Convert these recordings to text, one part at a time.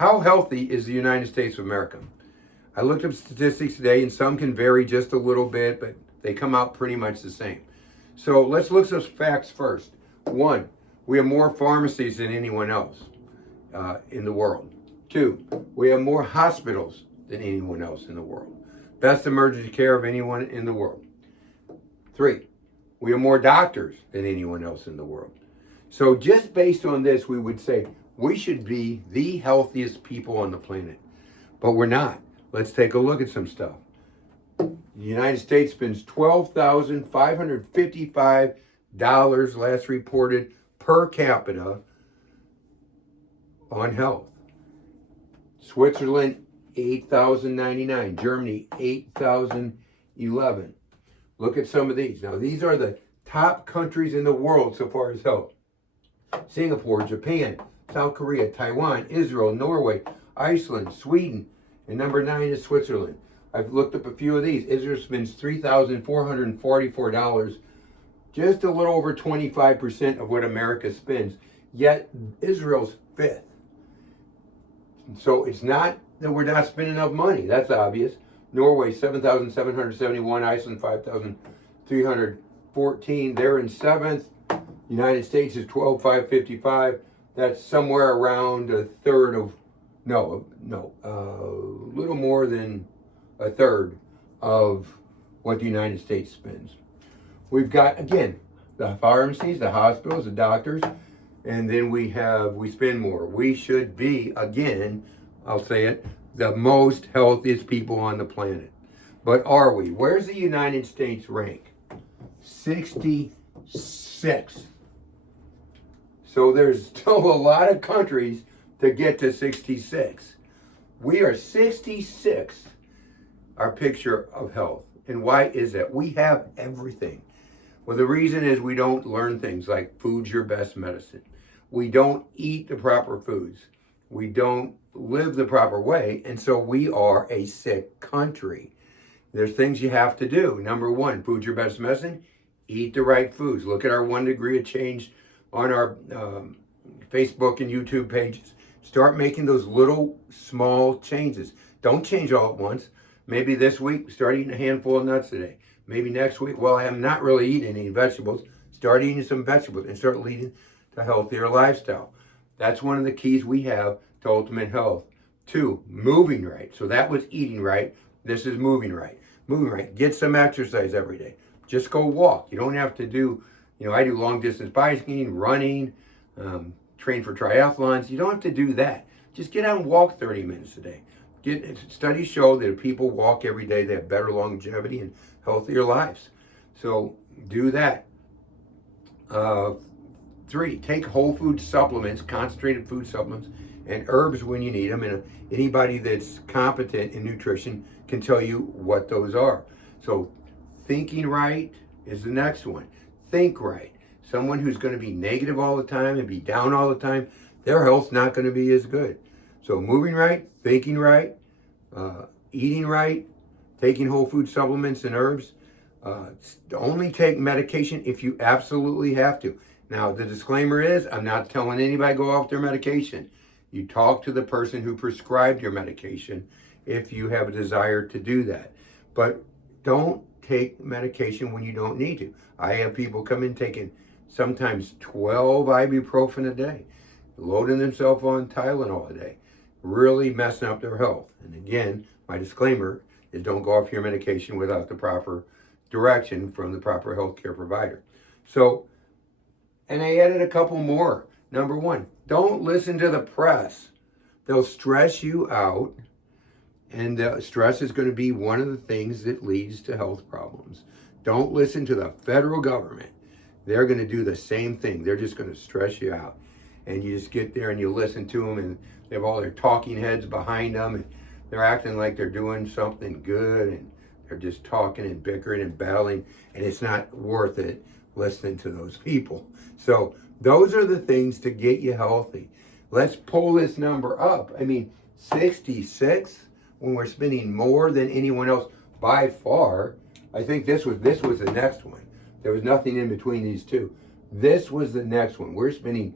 How healthy is the United States of America? I looked up statistics today, and some can vary just a little bit, but they come out pretty much the same. So let's look at some facts first. One, we have more pharmacies than anyone else in the world. Two, we have more hospitals than anyone else in the world. Best emergency care of anyone in the world. Three, we have more doctors than anyone else in the world. So just based on this, we would say we should be the healthiest people on the planet, but we're not. Let's take a look at some stuff. The United States spends $12,555 last reported per capita on health. Switzerland, $8,099. Germany, $8,011. Look at some of these. Now, these are the top countries in the world so far as health. Singapore, Japan, South Korea, Taiwan, Israel, Norway, Iceland, Sweden, and number 9 is Switzerland. I've looked up a few of these. Israel spends $3,444, just a little over 25% of what America spends. Yet Israel's 5th. So it's not that we're not spending enough money. That's obvious. Norway, $7,771. Iceland, $5,314. They're in 7th. United States is $12,555. That's somewhere around a third of, a little more than a third of what the United States spends. We've got, again, the pharmacies, the hospitals, the doctors, and then we spend more. We should be, again, I'll say it, the most healthiest people on the planet. But are we? Where's the United States rank? 66. So there's still a lot of countries to get to 66. We are 66, our picture of health. And why is that? We have everything. Well, the reason is we don't learn things like food's your best medicine. We don't eat the proper foods. We don't live the proper way. And so we are a sick country. There's things you have to do. Number one, food's your best medicine. Eat the right foods. Look at our 1 degree of change on our Facebook and YouTube pages. Start making those little small changes. Don't change all at once. Maybe this week, start eating a handful of nuts a day. Maybe next week, well, I am not really eating any vegetables. Start eating some vegetables and start leading to a healthier lifestyle. That's one of the keys we have to ultimate health. 2, moving right. So that was eating right. This is moving right. Moving right. Get some exercise every day. Just go walk. You don't have to do, I do long distance biking, running, train for triathlons. You don't have to do that. Just get out and walk 30 minutes a day. Studies show that if people walk every day, they have better longevity and healthier lives. So do that. 3, take whole food supplements, concentrated food supplements, and herbs when you need them. And anybody that's competent in nutrition can tell you what those are. So thinking right is the next one. Think right. Someone who's going to be negative all the time and be down all the time, their health's not going to be as good. So moving right, thinking right, eating right, taking whole food supplements and herbs. Only take medication if you absolutely have to. Now, the disclaimer is, I'm not telling anybody go off their medication. You talk to the person who prescribed your medication if you have a desire to do that. But don't take medication when you don't need to. I have people come in taking sometimes 12 ibuprofen a day, loading themselves on Tylenol a day, really messing up their health. And again, my disclaimer is don't go off your medication without the proper direction from the proper healthcare provider. So, and I added a couple more. Number 1, don't listen to the press. They'll stress you out, and stress is going to be one of the things that leads to health problems. Don't listen to the federal government. They're going to do the same thing. They're just going to stress you out. And you just get there and you listen to them, and they have all their talking heads behind them, and they're acting like they're doing something good, and they're just talking and bickering and battling, and it's not worth it listening to those people. So those are the things to get you healthy. Let's pull this number up. 66, when we're spending more than anyone else by far. I think this was the next one. There was nothing in between these two. This was the next one. We're spending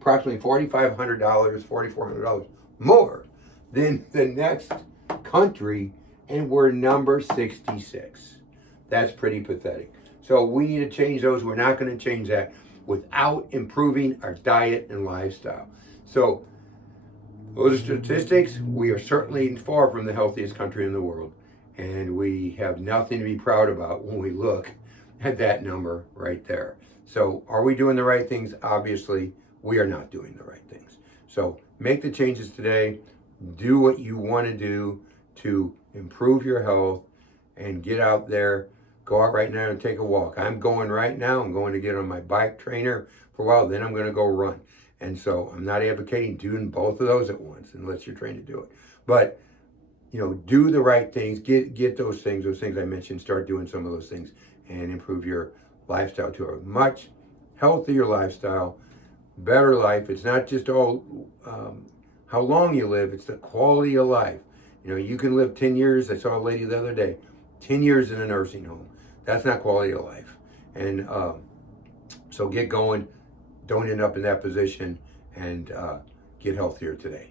approximately $4,500, $4,400 more than the next country, and we're number 66. That's pretty pathetic. So we need to change those. We're not going to change that without improving our diet and lifestyle. So those are statistics. We are certainly far from the healthiest country in the world, and we have nothing to be proud about when we look at that number right there. So are we doing the right things? Obviously, we are not doing the right things. So make the changes today. Do what you want to do to improve your health and get out there. Go out right now and take a walk. I'm going right now. I'm going to get on my bike trainer for a while. Then I'm going to go run. And so I'm not advocating doing both of those at once unless you're trained to do it. But, do the right things. Get those things I mentioned. Start doing some of those things and improve your lifestyle to a much healthier lifestyle, better life. It's not just all how long you live. It's the quality of life. You can live 10 years. I saw a lady the other day, 10 years in a nursing home. That's not quality of life. And so get going. Don't end up in that position, and get healthier today.